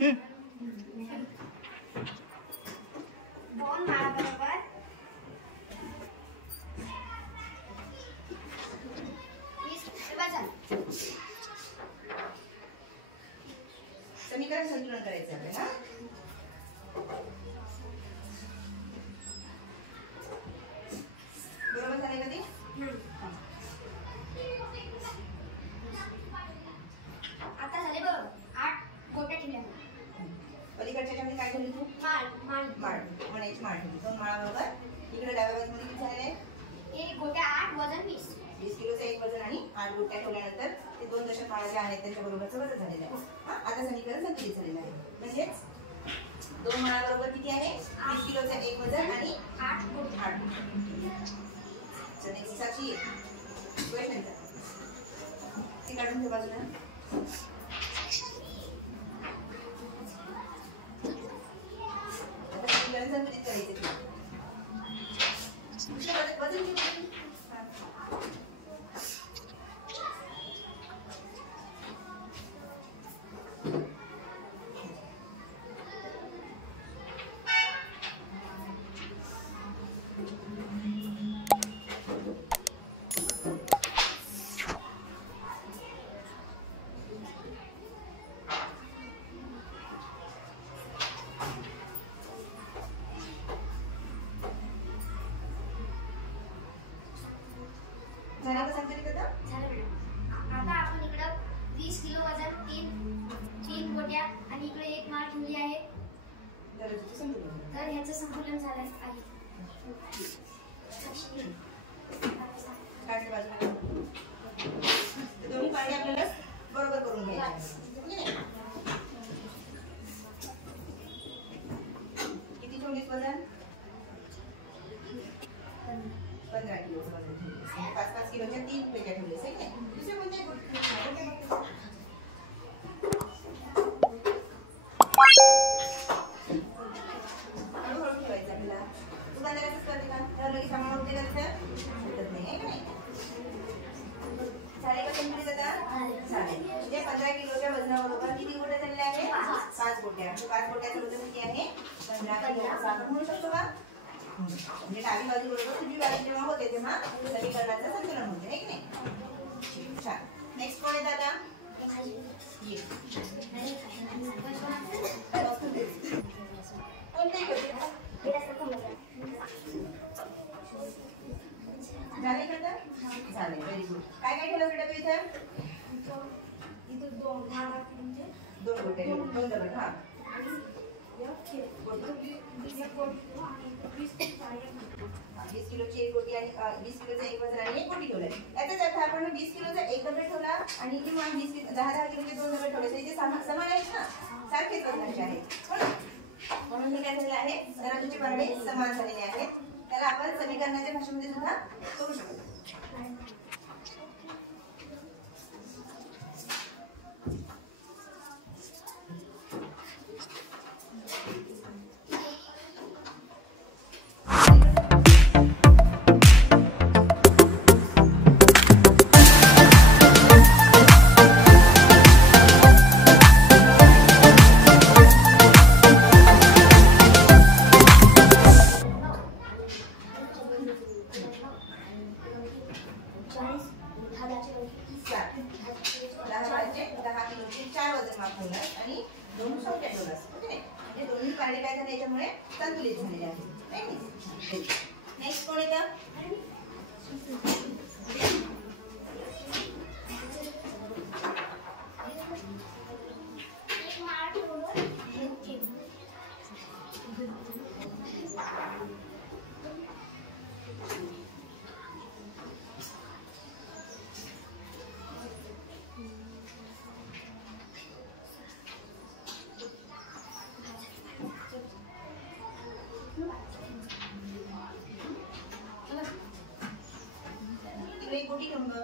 दोन माळा बरोबर समीकरण संतुलन करायचं आपल्याला. बरोबर झाले का ते? आता झाले बरोबर. 8 गोट्या ठेवल्या. पलीकडच्या मध्ये काय ठेवली तू? माळ म्हणायची माळ ठेवली. 2 माळा बरोबर इकडे डाव्या बाजूला किती झाले? 1 गोट्या 8 वजन 20. 20 किलोचं 1 वजन आणि 8 गोट्या ठेवल्यानंतर ते 2 दशक माळा ज्या आहेत त्यांच्या बरोबरचं वजन झालेलं आहे. आता समीकरण संतुलित झालेलं आहे. म्हणजेच 2 माळा बरोबर किती आहे? 20 किलोचं 1 वजन आणि 8 गोट्या. नेक्स्ट साक्षी क्वेश्चन ती काढून ठेव बाजूला. आता समीकरण संतुलित करायचे. वजन किती? झालं का संतुलित आता? आता आपण इकडं 20 किलो वजन 3 गोट्या आणि इकडे 1 माळ ठेवली आहे. तर ह्याचं संतुलन झालं आहे. काढते बाजूला. दोन्ही पाणी आपल्याला बरोबर करून घ्यायचे. किती ठेवलीस वजन? 15 किलोचं वजन ठेवलीस. 5-5 किलोच्या 3 पेट्या ठेवलीस आहे की नाही? दुसरे कोणते हळूहळू ठेवायचं आपल्याला. तू काय करायचं करते का? तर लगेच आम्हाला होते का तिथं? सुटत नाही आहे का नाही? झाले का संतुलित आता? चालेल. म्हणजे 15 किलोच्या वजनाबरोबर किती गोट्या झालेल्या आहेत? 5 गोट्या. 5 गोट्याचं वजन किती आहे? 15 किलो. आपण म्हणू शकतो का? म्हणजे डावी बाजू बरोबर तुझी बाजू जेव्हा होते तेव्हा समीकरणाचं संतुलन होते आहे की नाही? छान. नेक्स्ट कोण आहे दादा? झाले का तर? चालेल. Very good. काय काय ठेवलं बेटा तू इथं? इथं 2 गोट्या 2 दगड. हा 20 किलोची 1 गोटी आणि 20 किलोचं 1 वजन आणि 1 गोटी ठेवलंय. याचाच अर्थ आपण 20 किलोचा 1 दगड ठेवला आणि किंवा 10 किलोचे 2 दगड ठेवले तर इथे समान आहेत ना, सारखेच वजनाचे आहेत. म्हणून हे काय झालेलं आहे? दगडांचे पारडे समान झालेले आहेत. त्याला आपण समीकरणाच्या भाषेमध्ये सुद्धा करू शकतो. संतुलित झालेले आहे. नेक्स्ट कोण येतं? एक गोटी घेऊन बघ.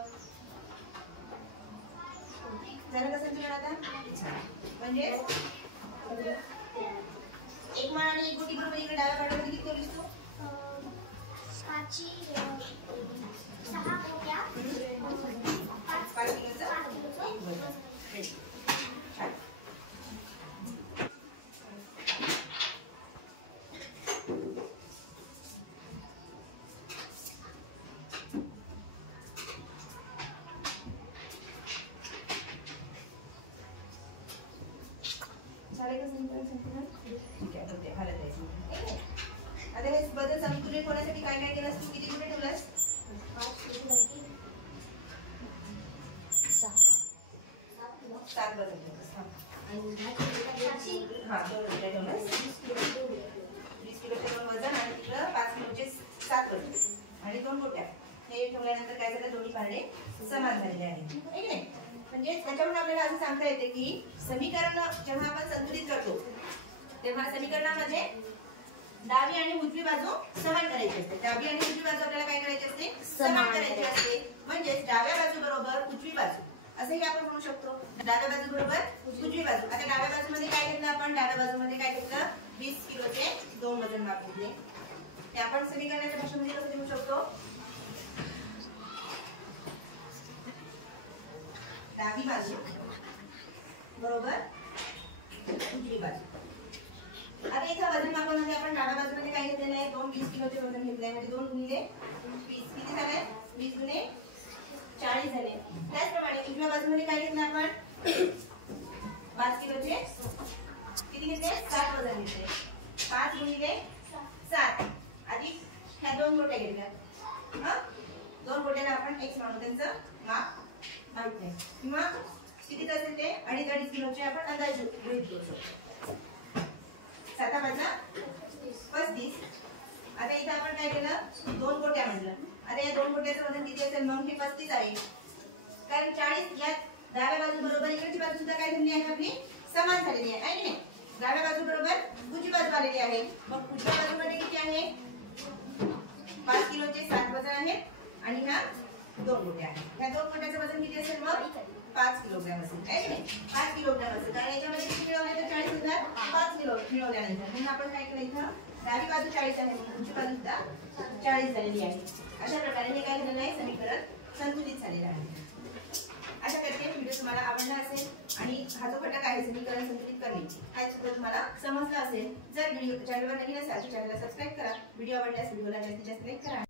झालं का संतुलन आता? म्हणजे 1 माळ आणि 1 गोटी बरोबर इकडे डाव्या पाठीमध्ये किती ठेवलीस तू? 6 गोट्या 5 किलोचं 1 वजन. ठीक आहे, होते हलत आहे. आता हे बदल संतुलित होण्यासाठी काय काय केलंस तू? किती कुठे ठेवलंस? 7 बदल ठेवलंस. हा 2 रोट्या ठेवलंस. 20 किलोचे 2 वजन आणि तिकडं 5 किलोचे 7 वजन आणि 2 गोट्या. हे ठेवल्यानंतर काय झालं? दोन्ही पारडे समान झालेले आहेत, है की नाही? म्हणजे त्याच्यावरून आपल्याला असं सांगता येते की समीकरण जेव्हा आपण संतुलित करतो तेव्हा समीकरणामध्ये डावी आणि उजवी बाजू समान करायची असते. डावी आणि उजवी बाजू आपल्याला काय करायची असते? समान करायची असते. म्हणजे डाव्या बाजू बरोबर उजवी बाजू असंही आपण म्हणू शकतो. डाव्या बाजू बरोबर उजवी बाजू. आता डाव्या बाजूमध्ये काय घेतलं आपण? डाव्या बाजूमध्ये काय घेतलं? 20 किलोचे 2 वजन माप घेतले. ते आपण समीकरणाच्या भाषेमध्ये कसं लिहू शकतो? डावी बाजू बरोबर उजवी बाजू. आता इथं वजन मापामध्ये आपण डाव्या बाजूमध्ये काय घेतलेलं आहे? 2 20 किलोचे वजन घेतले आहे. म्हणजे 2 गुणिले 20 किती झाले? 20 गुणे 40 झाले. त्याचप्रमाणे उजव्या बाजूमध्ये काय घेतलं आपण? 5 किलोचे किती घेतले? 7 वजन घेतले. 5 गुणिले 7 अधिक ह्या 2 गोट्या घेतल्या. हा 2 गोट्याला आपण x म्हणू. त्यांचं माप माहित नाही किंवा किती असेल ते 2.5 किलोचे आपण अंदाजे गृहीत धरू शकतो. 7 वजा 35. आता इथे आपण काय केलं? 2 गोट्या म्हटलं. आता या 2 गोट्याचं वजन किती असेल? मग हे 35 आहे. कारण 40 या डाव्या बाजू बरोबर इकडची बाजू सुद्धा काय झाली आहे? आपली समान झालेली आहे, है की नाही? डाव्या बाजू बरोबर उजवी बाजू आलेली आहे. मग उजव्या बाजूमध्ये किती आहे? 5 किलोचे 7 वजन आहेत आणि ह्या 2 गोट्या आहेत. या 2 गोट्याचं वजन किती असेल? मग 5 किलोग्रॅम असेल, है की नाही? 5 किलोग्रॅम असेल. कारण याच्यामध्ये किती मिळवले? तर 40,000 5 किलो मिळवल्यानंतर म्हणून आपण काय केलं? इथं डावी बाजू 40 आहे म्हणून उजवी बाजू सुद्धा 40 झालेली आहे. अशा प्रकारे हे काय झालेलं आहे? समीकरण संतुलित झालेलं आहे. अशा करते व्हिडिओ तुम्हाला आवडला असेल आणि हा जो घटक आहे समीकरण संतुलित करणे हा सुद्धा तुम्हाला समजला असेल. जर व्हिडिओ चॅनलवर नवीन असाल तर चॅनलला सबस्क्राईब करा. व्हिडिओ आवडल्यास व्हिडिओला जास्तीत जास्त लाईक करा.